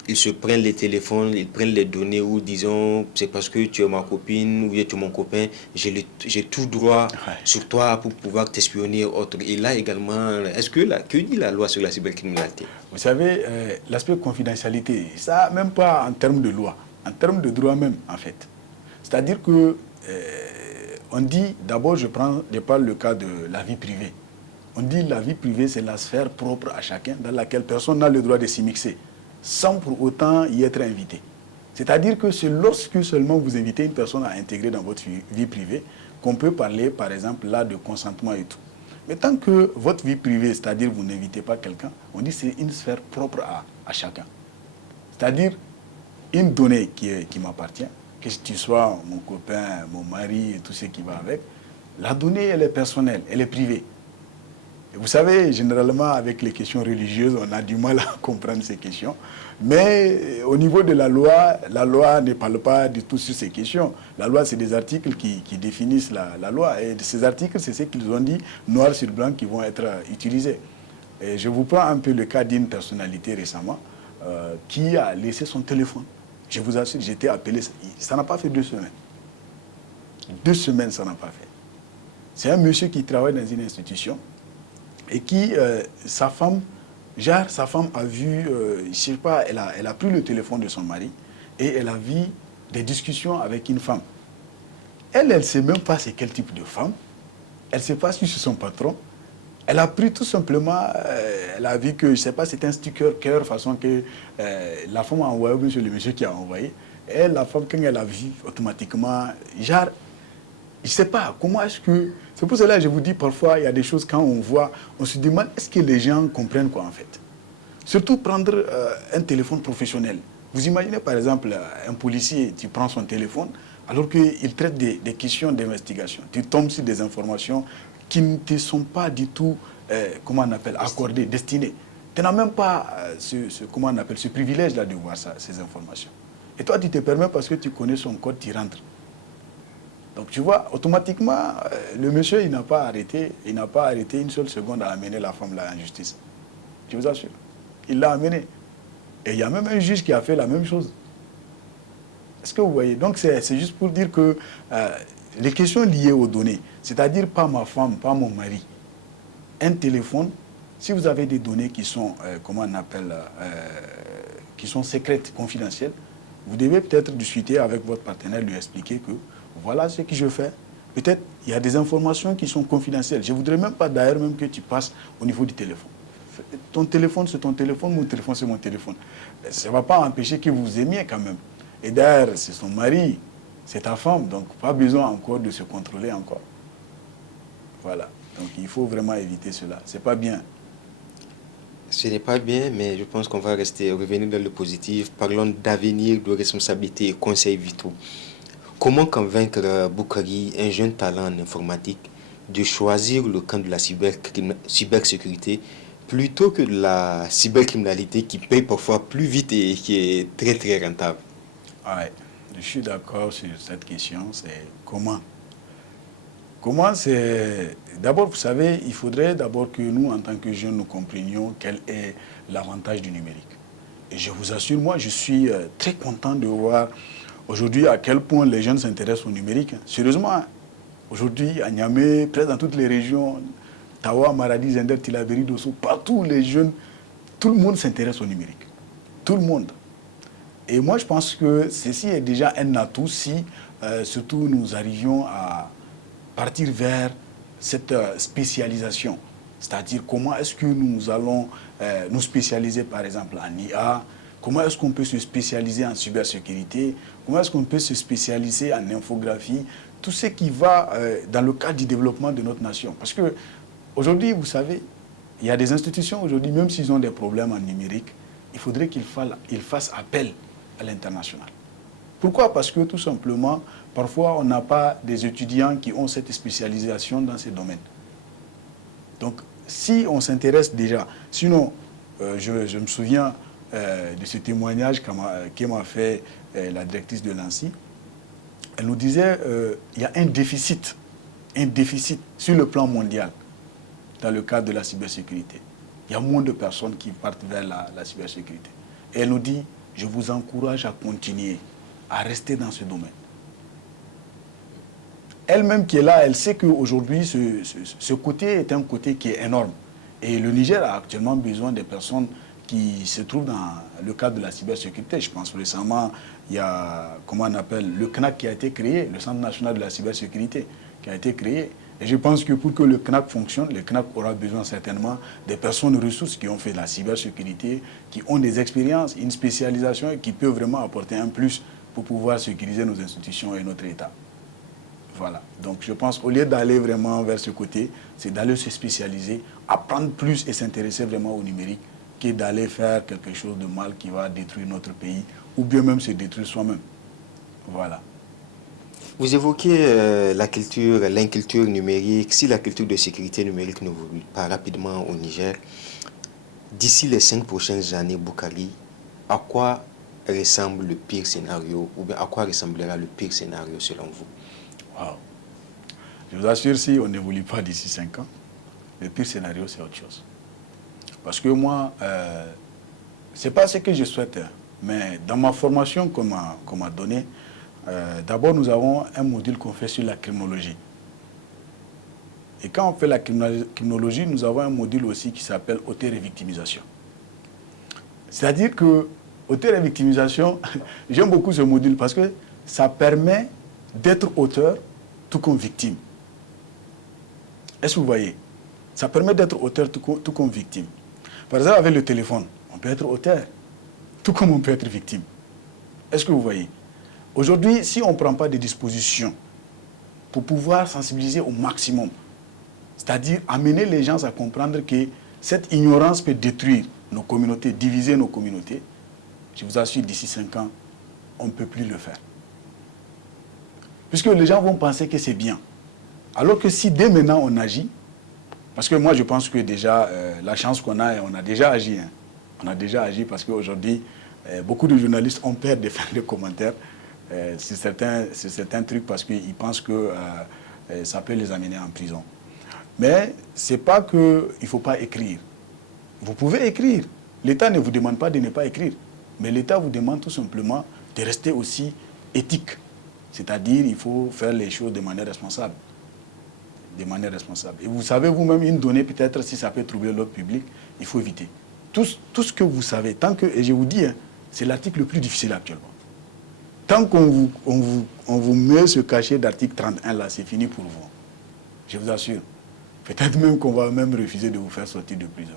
ils se prennent les téléphones, ils prennent les données ou disons, c'est parce que tu es ma copine ou tu es mon copain, j'ai tout droit sur toi pour pouvoir t'espionner et autres. Et là également, que dit la loi sur la cybercriminalité? Vous savez, l'aspect confidentialité, ça même pas en termes de loi, en termes de droit même en fait. C'est-à-dire que on dit, d'abord je parle le cas de la vie privée. On dit la vie privée c'est la sphère propre à chacun dans laquelle personne n'a le droit de s'y mixer, sans pour autant y être invité. C'est-à-dire que c'est lorsque seulement vous invitez une personne à intégrer dans votre vie privée qu'on peut parler, par exemple, là, de consentement et tout. Mais tant que votre vie privée, c'est-à-dire vous n'invitez pas quelqu'un, on dit que c'est une sphère propre à chacun. C'est-à-dire une donnée qui m'appartient, que tu sois mon copain, mon mari et tout ce qui va avec, la donnée, elle est personnelle, elle est privée. Et vous savez, généralement, avec les questions religieuses, on a du mal à comprendre ces questions. Mais au niveau de la loi ne parle pas du tout sur ces questions. La loi, c'est des articles qui définissent la loi. Et ces articles, c'est ce qu'ils ont dit, noir sur blanc, qui vont être utilisés. Et je vous prends un peu le cas d'une personnalité récemment qui a laissé son téléphone. Je vous assure, j'ai été appelé, ça n'a pas fait 2 semaines. 2 semaines, ça n'a pas fait. C'est un monsieur qui travaille dans une institution et qui, sa femme a vu, je ne sais pas, elle a pris le téléphone de son mari et elle a vu des discussions avec une femme. Elle ne sait même pas c'est quel type de femme. Elle ne sait pas si c'est son patron. Elle a pris tout simplement, elle a vu que, je ne sais pas, c'est un sticker cœur, façon que la femme a envoyé, ou bien c'est le monsieur qui a envoyé. Et la femme, quand elle a vu, automatiquement, genre, je ne sais pas, comment est-ce que... C'est pour cela que je vous dis, parfois, il y a des choses, quand on voit, on se demande, est-ce que les gens comprennent quoi, en fait? Surtout prendre un téléphone professionnel. Vous imaginez, par exemple, un policier, tu prends son téléphone, alors qu'il traite des questions d'investigation. Tu tombes sur des informations qui ne te sont pas du tout, comment on appelle, accordées, destinées. Tu n'as même pas comment on appelle, ce privilège-là de voir ça, ces informations. Et toi, tu te permets parce que tu connais son code, tu rentres. Donc tu vois, automatiquement, le monsieur, il n'a pas arrêté une seule seconde à amener la femme là en justice. Je vous assure. Il l'a amené. Et il y a même un juge qui a fait la même chose. Est-ce que vous voyez? Donc c'est juste pour dire que les questions liées aux données, c'est-à-dire pas ma femme, pas mon mari, un téléphone, si vous avez des données qui sont, comment on appelle, qui sont secrètes, confidentielles, vous devez peut-être discuter avec votre partenaire, lui expliquer que voilà ce que je fais. Peut-être il y a des informations qui sont confidentielles. Je ne voudrais même pas d'ailleurs même que tu passes au niveau du téléphone. Ton téléphone, c'est ton téléphone, mon téléphone, c'est mon téléphone. Ça ne va pas empêcher que vous aimiez quand même. Et d'ailleurs, c'est son mari, c'est ta femme, donc pas besoin encore de se contrôler encore. Voilà. Donc il faut vraiment éviter cela. C'est pas bien. Ce n'est pas bien, mais je pense qu'on va revenir dans le positif. Parlons d'avenir, de responsabilité et conseils vitaux. Comment convaincre Boukari, un jeune talent en informatique, de choisir le camp de la cybersécurité plutôt que de la cybercriminalité qui paye parfois plus vite et qui est très très rentable? Ouais, je suis d'accord sur cette question. C'est comment? Comment c'est... D'abord, vous savez, il faudrait d'abord que nous, en tant que jeunes, nous comprenions quel est l'avantage du numérique. Et je vous assure, moi, je suis très content de voir aujourd'hui à quel point les jeunes s'intéressent au numérique. Sérieusement, hein. Aujourd'hui, à Niamey, presque dans toutes les régions, Tawa, Maradi, Zender, Tilaberi, Dosso, partout les jeunes, tout le monde s'intéresse au numérique. Tout le monde. Et moi, je pense que ceci est déjà un atout si, surtout, nous arrivions à partir vers cette spécialisation. C'est-à-dire comment est-ce que nous allons nous spécialiser, par exemple, en IA, comment est-ce qu'on peut se spécialiser en cybersécurité, comment est-ce qu'on peut se spécialiser en infographie, tout ce qui va dans le cadre du développement de notre nation. Parce que aujourd'hui, vous savez, il y a des institutions aujourd'hui, même s'ils ont des problèmes en numérique, il faudrait qu'ils fassent appel à l'international. Pourquoi? Parce que tout simplement, parfois, on n'a pas des étudiants qui ont cette spécialisation dans ces domaines. Donc, si on s'intéresse déjà, sinon, je me souviens de ce témoignage qu'elle m'a fait la directrice de l'ANSSI. Elle nous disait qu'il y a un déficit sur le plan mondial dans le cadre de la cybersécurité. Il y a moins de personnes qui partent vers la cybersécurité. Et elle nous dit, je vous encourage à continuer, à rester dans ce domaine. Elle-même qui est là, elle sait qu'aujourd'hui, ce côté est un côté qui est énorme. Et le Niger a actuellement besoin des personnes qui se trouvent dans le cadre de la cybersécurité. Je pense récemment, il y a, comment on appelle, le CNAC qui a été créé, le Centre national de la cybersécurité qui a été créé. Et je pense que pour que le CNAC fonctionne, le CNAC aura besoin certainement des personnes ressources qui ont fait de la cybersécurité, qui ont des expériences, une spécialisation et qui peuvent vraiment apporter un plus pour pouvoir sécuriser nos institutions et notre État. Voilà. Donc je pense qu'au lieu d'aller vraiment vers ce côté, c'est d'aller se spécialiser, apprendre plus et s'intéresser vraiment au numérique, que d'aller faire quelque chose de mal qui va détruire notre pays ou bien même se détruire soi-même. Voilà. Vous évoquez l'inculture numérique. Si la culture de sécurité numérique n'évolue pas rapidement au Niger, d'ici les 5 prochaines années, Boukari, à quoi ressemble le pire scénario ou bien à quoi ressemblera le pire scénario selon vous? Wow. Je vous assure, si on n'évolue pas d'ici 5 ans, le pire scénario, c'est autre chose. Parce que moi, ce n'est pas ce que je souhaite, mais dans ma formation qu'on m'a donnée, d'abord, nous avons un module qu'on fait sur la criminologie. Et quand on fait la criminologie, nous avons un module aussi qui s'appelle auteur et victimisation. C'est-à-dire que auteur et victimisation, j'aime beaucoup ce module parce que ça permet d'être auteur tout comme victime. Est-ce que vous voyez? Ça permet d'être auteur tout comme victime. Par exemple, avec le téléphone, on peut être auteur, tout comme on peut être victime. Est-ce que vous voyez? Aujourd'hui, si on ne prend pas des dispositions pour pouvoir sensibiliser au maximum, c'est-à-dire amener les gens à comprendre que cette ignorance peut détruire nos communautés, diviser nos communautés, je vous assure, d'ici 5 ans, on ne peut plus le faire. Puisque les gens vont penser que c'est bien. Alors que si dès maintenant on agit, parce que moi je pense que déjà, la chance qu'on a, on a déjà agi. Hein. On a déjà agi parce qu'aujourd'hui, beaucoup de journalistes ont peur de faire des commentaires. sur certains trucs parce qu'ils pensent que ça peut les amener en prison. Mais ce n'est pas qu'il ne faut pas écrire. Vous pouvez écrire. L'État ne vous demande pas de ne pas écrire. Mais l'État vous demande tout simplement de rester aussi éthique. C'est-à-dire il faut faire les choses de manière responsable. De manière responsable. Et vous savez vous-même, une donnée peut-être, si ça peut troubler l'ordre public, il faut éviter. Tout ce que vous savez, tant que, et je vous dis, hein, c'est l'article le plus difficile actuellement. Tant qu'on vous met ce cachet d'article 31 là, c'est fini pour vous. Je vous assure. Peut-être même qu'on va même refuser de vous faire sortir de prison.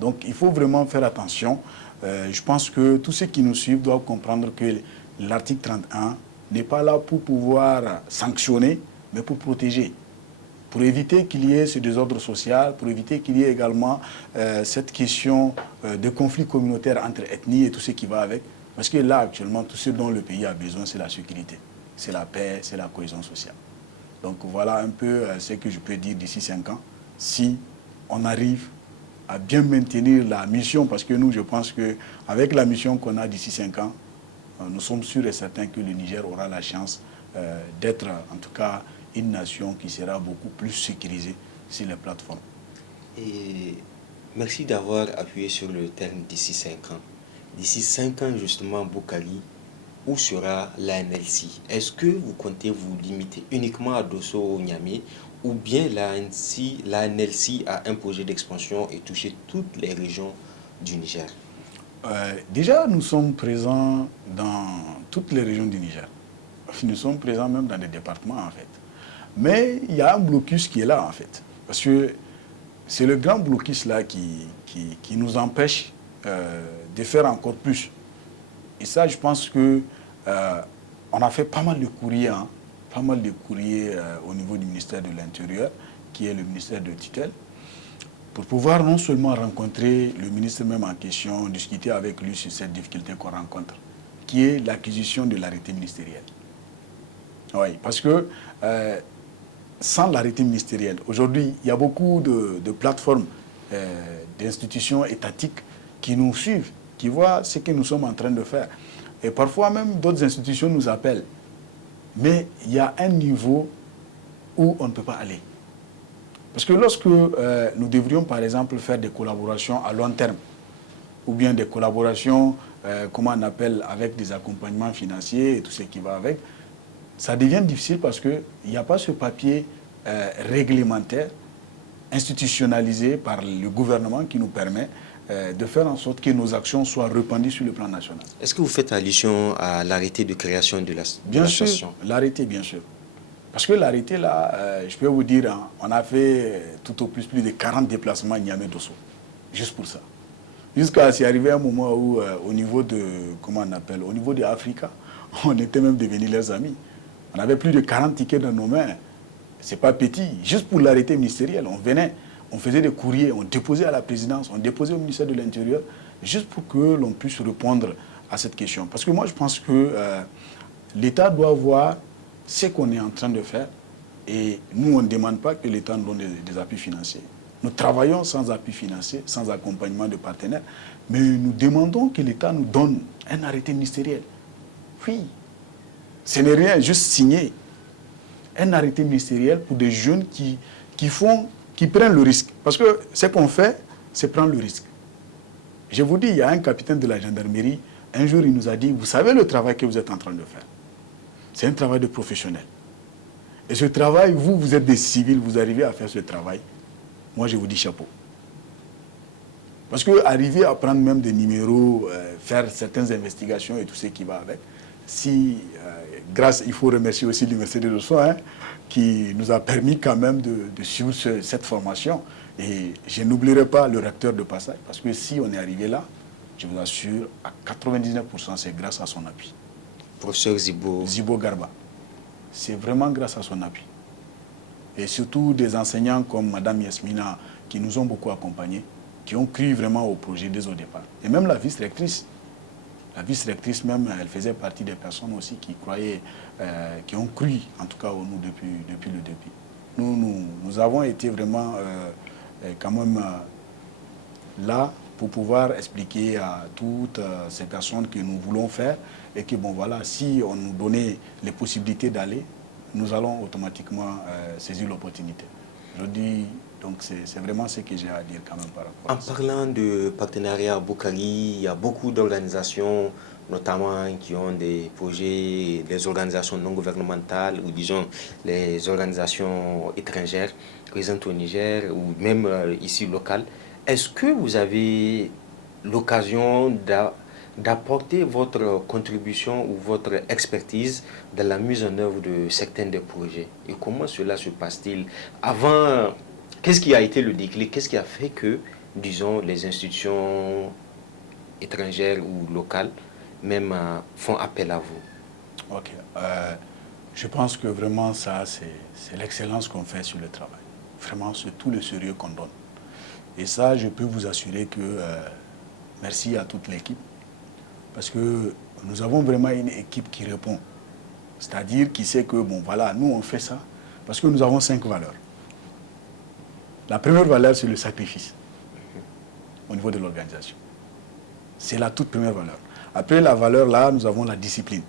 Donc il faut vraiment faire attention. Je pense que tous ceux qui nous suivent doivent comprendre que l'article 31 n'est pas là pour pouvoir sanctionner, mais pour protéger. Pour éviter qu'il y ait ce désordre social, pour éviter qu'il y ait également cette question de conflit communautaire entre ethnies et tout ce qui va avec. Parce que là, actuellement, tout ce dont le pays a besoin, c'est la sécurité, c'est la paix, c'est la cohésion sociale. Donc voilà un peu ce que je peux dire d'ici 5 ans, si on arrive à bien maintenir la mission, parce que nous, je pense qu'avec la mission qu'on a d'ici 5 ans, nous sommes sûrs et certains que le Niger aura la chance d'être, en tout cas, une nation qui sera beaucoup plus sécurisée sur les plateformes. Et merci d'avoir appuyé sur le terme d'ici 5 ans. D'ici 5 ans, justement, Boukari, où sera l'ANLC? Est-ce que vous comptez vous limiter uniquement à Dosso ou Niamey, ou bien l'ANLC a un projet d'expansion et toucher toutes les régions du Niger? Déjà, nous sommes présents dans toutes les régions du Niger. Nous sommes présents même dans des départements, en fait. Mais il y a un blocus qui est là, en fait. Parce que c'est le grand blocus là qui nous empêche de faire encore plus. Et ça, je pense que on a fait pas mal de courriers, au niveau du ministère de l'Intérieur, qui est le ministère de tutelle, pour pouvoir non seulement rencontrer le ministre même en question, discuter avec lui sur cette difficulté qu'on rencontre, qui est l'acquisition de l'arrêté ministériel. Oui, parce que sans l'arrêté ministériel, aujourd'hui, il y a beaucoup de plateformes, d'institutions étatiques qui nous suivent, qui voient ce que nous sommes en train de faire. Et parfois même, d'autres institutions nous appellent. Mais il y a un niveau où on ne peut pas aller. Parce que lorsque nous devrions, par exemple, faire des collaborations à long terme, ou bien des collaborations, comment on appelle, avec des accompagnements financiers et tout ce qui va avec, ça devient difficile parce qu'il n'y a pas ce papier réglementaire, institutionnalisé par le gouvernement qui nous permet de faire en sorte que nos actions soient répandues sur le plan national. Est-ce que vous faites allusion à l'arrêté de création de l'association? Bien sûr, l'arrêté, bien sûr. Parce que l'arrêté, là, je peux vous dire, hein, on a fait tout au plus de 40 déplacements à Niamey-Dosso, juste pour ça. Jusqu'à c'est arrivé un moment où, au niveau de, comment on appelle, au niveau de Africa, on était même devenus leurs amis. On avait plus de 40 tickets dans nos mains. C'est pas petit. Juste pour l'arrêté ministériel, on venait, on faisait des courriers, on déposait à la présidence, on déposait au ministère de l'Intérieur, juste pour que l'on puisse répondre à cette question. Parce que moi, je pense que l'État doit voir ce qu'on est en train de faire. Et nous, on ne demande pas que l'État nous donne des appuis financiers. Nous travaillons sans appui financier, sans accompagnement de partenaires, mais nous demandons que l'État nous donne un arrêté ministériel. Oui. Ce n'est rien, juste signer un arrêté ministériel pour des jeunes qui prennent le risque. Parce que ce qu'on fait, c'est prendre le risque. Je vous dis, il y a un capitaine de la gendarmerie, un jour il nous a dit, vous savez le travail que vous êtes en train de faire. C'est un travail de professionnel. Et ce travail, vous êtes des civils, vous arrivez à faire ce travail. Moi, je vous dis chapeau. Parce que arriver à prendre même des numéros, faire certaines investigations et tout ce qui va avec, il faut remercier aussi l'Université de Dosso, hein, qui nous a permis quand même de suivre cette formation. Et je n'oublierai pas le recteur de passage, parce que si on est arrivé là, je vous assure, à 99%, c'est grâce à son appui. Professeur Zibo Garba. C'est vraiment grâce à son appui. Et surtout des enseignants comme Mme Yasmina, qui nous ont beaucoup accompagnés, qui ont cru vraiment au projet dès au départ. Et même la vice-rectrice. La vice-rectrice même, elle faisait partie des personnes aussi qui croyaient, qui ont cru, en tout cas, en nous depuis le début. Nous avons été vraiment, quand même, là pour pouvoir expliquer à toutes ces personnes que nous voulons faire et que, bon, voilà, si on nous donnait les possibilités d'aller, nous allons automatiquement saisir l'opportunité. Je dis, donc c'est vraiment ce que j'ai à dire quand même par rapport à ça. En parlant de partenariat Boukari, il y a beaucoup d'organisations, notamment qui ont des projets, les organisations non gouvernementales ou disons les organisations étrangères présentes au Niger ou même ici locales. Est-ce que vous avez l'occasion d'apporter votre contribution ou votre expertise dans la mise en œuvre de certains des projets? Et comment cela se passe-t-il? Avant, qu'est-ce qui a été le déclic? Qu'est-ce qui a fait que, disons, les institutions étrangères ou locales même font appel à vous? Ok. Je pense que vraiment ça, c'est l'excellence qu'on fait sur le travail. Vraiment, c'est tout le sérieux qu'on donne. Et ça, je peux vous assurer que merci à toute l'équipe. Parce que nous avons vraiment une équipe qui répond. C'est-à-dire qui sait que, bon, voilà, nous, on fait ça parce que nous avons 5 valeurs. La première valeur, c'est le sacrifice au niveau de l'organisation. C'est la toute première valeur. Après la valeur, là, nous avons la discipline.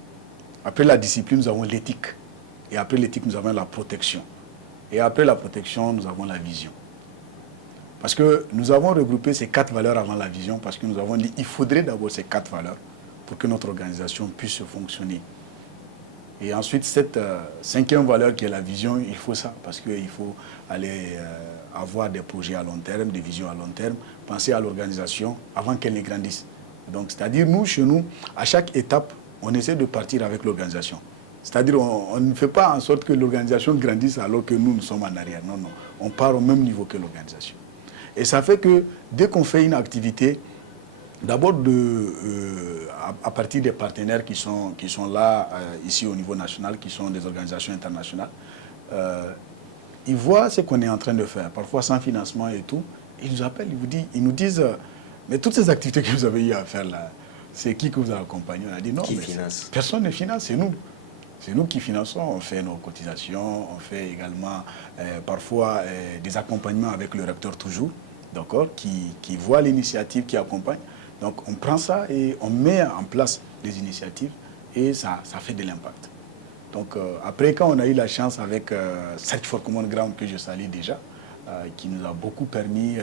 Après la discipline, nous avons l'éthique. Et après l'éthique, nous avons la protection. Et après la protection, nous avons la vision. Parce que nous avons regroupé ces 4 valeurs avant la vision, parce que nous avons dit qu'il faudrait d'abord ces 4 valeurs pour que notre organisation puisse fonctionner. Et ensuite, cette 5e valeur qui est la vision, il faut ça, parce qu'il faut aller avoir des projets à long terme, des visions à long terme, penser à l'organisation avant qu'elle ne grandisse. Donc, c'est-à-dire, nous, chez nous, à chaque étape, on essaie de partir avec l'organisation. C'est-à-dire, on ne fait pas en sorte que l'organisation grandisse alors que nous sommes en arrière. Non, non. On part au même niveau que l'organisation. Et ça fait que dès qu'on fait une activité, d'abord à partir des partenaires qui sont là, ici au niveau national, qui sont des organisations internationales, ils voient ce qu'on est en train de faire, parfois sans financement et tout. Ils nous appellent, ils nous disent, mais toutes ces activités que vous avez eu à faire là, c'est qui que vous a accompagné? On a dit non, Qui mais finance? personne ne finance, c'est nous. C'est nous qui finançons, on fait nos cotisations, on fait également parfois des accompagnements avec le recteur toujours, d'accord, qui voit l'initiative, qui accompagne. Donc on prend ça et on met en place des initiatives et ça fait de l'impact. Donc après, quand on a eu la chance avec Search for Common Ground, que je salue déjà, qui nous a beaucoup permis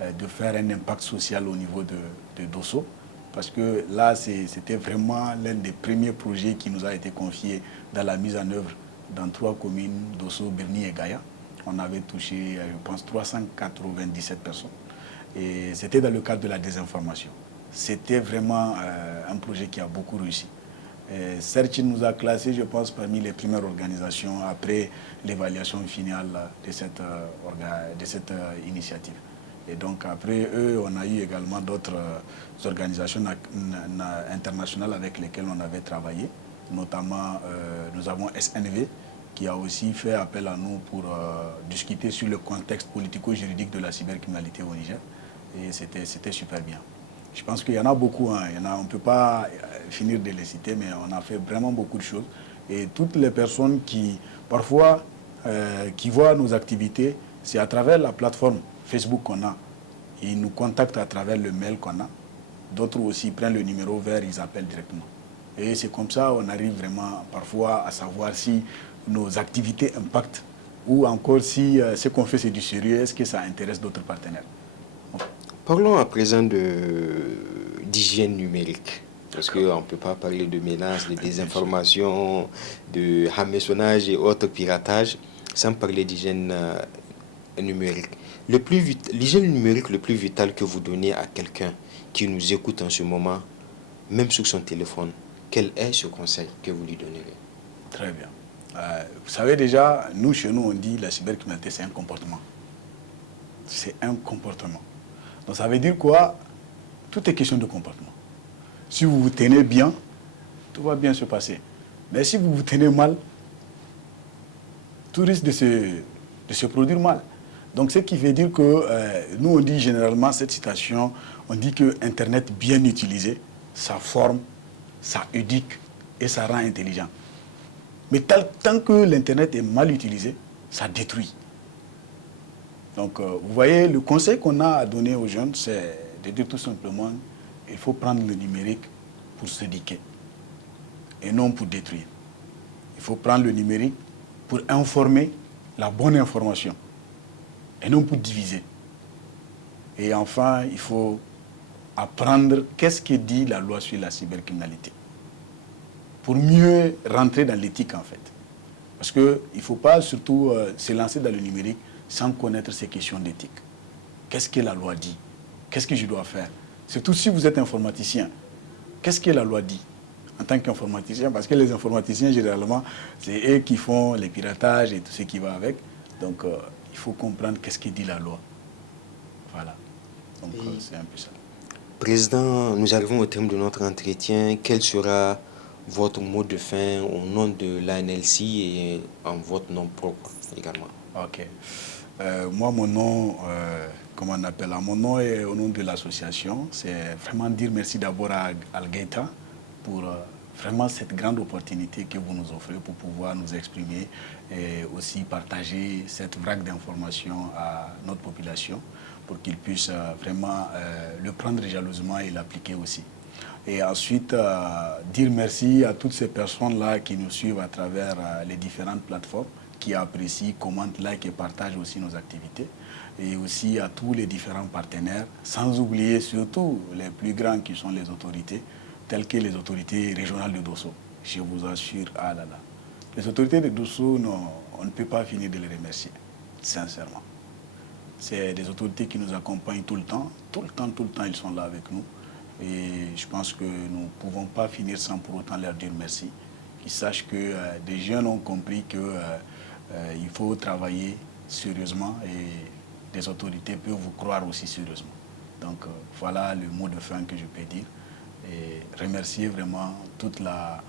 de faire un impact social au niveau de Dosso, parce que là, c'était vraiment l'un des premiers projets qui nous a été confié dans la mise en œuvre dans 3 communes, Dosso, Birni et Gaïa. On avait touché, je pense, 397 personnes. Et c'était dans le cadre de la désinformation. C'était vraiment un projet qui a beaucoup réussi. Search nous a classés, je pense, parmi les premières organisations après l'évaluation finale de cette initiative. Et donc après eux, on a eu également d'autres organisations internationales avec lesquelles on avait travaillé. Notamment, nous avons SNV qui a aussi fait appel à nous pour discuter sur le contexte politico-juridique de la cybercriminalité au Niger. Et c'était super bien. Je pense qu'il y en a beaucoup. Hein. On ne peut pas finir de les citer, mais on a fait vraiment beaucoup de choses. Et toutes les personnes qui, parfois, qui voient nos activités, c'est à travers la plateforme Facebook qu'on a. Ils nous contactent à travers le mail qu'on a. D'autres aussi prennent le numéro vert, ils appellent directement. Et c'est comme ça qu'on arrive vraiment parfois à savoir si nos activités impactent ou encore si ce qu'on fait c'est du sérieux, est-ce que ça intéresse d'autres partenaires. Parlons à présent d'hygiène numérique. Parce qu'on ne peut pas parler de menaces, de désinformation, de hameçonnage et autres piratages sans parler d'hygiène numérique. L'hygiène numérique le plus vital que vous donnez à quelqu'un qui nous écoute en ce moment, même sur son téléphone, quel est ce conseil que vous lui donnerez? Très bien. Vous savez déjà, nous, chez nous, on dit la cybercriminalité, c'est un comportement. C'est un comportement. Donc ça veut dire quoi? Tout est question de comportement. Si vous vous tenez bien, tout va bien se passer. Mais si vous vous tenez mal, tout risque de se produire mal. Donc ce qui veut dire que nous, on dit généralement cette citation, on dit que Internet bien utilisé, ça forme, ça éduque et ça rend intelligent. Mais tant que l'Internet est mal utilisé, ça détruit. Donc, vous voyez, le conseil qu'on a à donner aux jeunes, c'est de dire tout simplement il faut prendre le numérique pour s'éduquer et non pour détruire. Il faut prendre le numérique pour informer la bonne information et non pour diviser. Et enfin, il faut apprendre qu'est-ce que dit la loi sur la cybercriminalité pour mieux rentrer dans l'éthique en fait. Parce qu'il ne faut pas surtout se lancer dans le numérique sans connaître ces questions d'éthique. Qu'est-ce que la loi dit? Qu'est-ce que je dois faire? Surtout si vous êtes informaticien. Qu'est-ce que la loi dit en tant qu'informaticien? Parce que les informaticiens, généralement, c'est eux qui font les piratages et tout ce qui va avec. Donc, il faut comprendre qu'est-ce que dit la loi. Voilà. Donc, c'est un peu ça. Président, nous arrivons au terme de notre entretien. Quel sera votre mot de fin au nom de l'ANLC et en votre nom propre également? Ok. Moi, mon nom, comment on appelle, mon nom est au nom de l'association. C'est vraiment dire merci d'abord à Algaïta pour vraiment cette grande opportunité que vous nous offrez pour pouvoir nous exprimer et aussi partager cette vraie d'informations à notre population pour qu'ils puissent vraiment le prendre jalousement et l'appliquer aussi. Et ensuite, dire merci à toutes ces personnes-là qui nous suivent à travers les différentes plateformes, qui apprécient, commentent, like et partagent aussi nos activités. Et aussi à tous les différents partenaires, sans oublier surtout les plus grands qui sont les autorités, telles que les autorités régionales de Dosso. Je vous assure, ah là là. Les autorités de Dosso, on ne peut pas finir de les remercier, sincèrement. C'est des autorités qui nous accompagnent tout le temps, ils sont là avec nous. Et je pense que nous ne pouvons pas finir sans pour autant leur dire merci. Qu'ils sachent que des jeunes ont compris qu'il faut travailler sérieusement et les autorités peuvent vous croire aussi sérieusement. Donc voilà le mot de fin que je peux dire. Et remercier vraiment toute la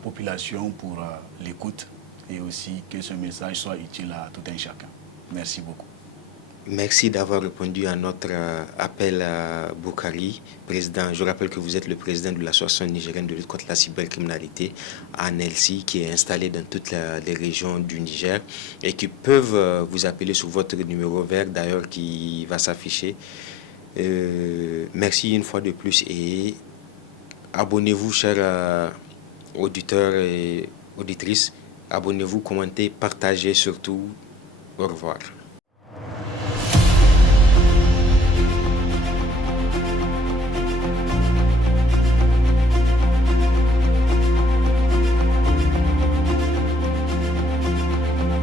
population pour l'écoute et aussi que ce message soit utile à tout un chacun. Merci beaucoup. Merci d'avoir répondu à notre appel à Boukari, président. Je rappelle que vous êtes le président de l'association nigérienne de lutte contre la cybercriminalité, ANLC, qui est installée dans toutes les régions du Niger et qui peuvent vous appeler sur votre numéro vert, d'ailleurs, qui va s'afficher. Merci une fois de plus et abonnez-vous, chers auditeurs et auditrices. Abonnez-vous, commentez, partagez surtout. Au revoir.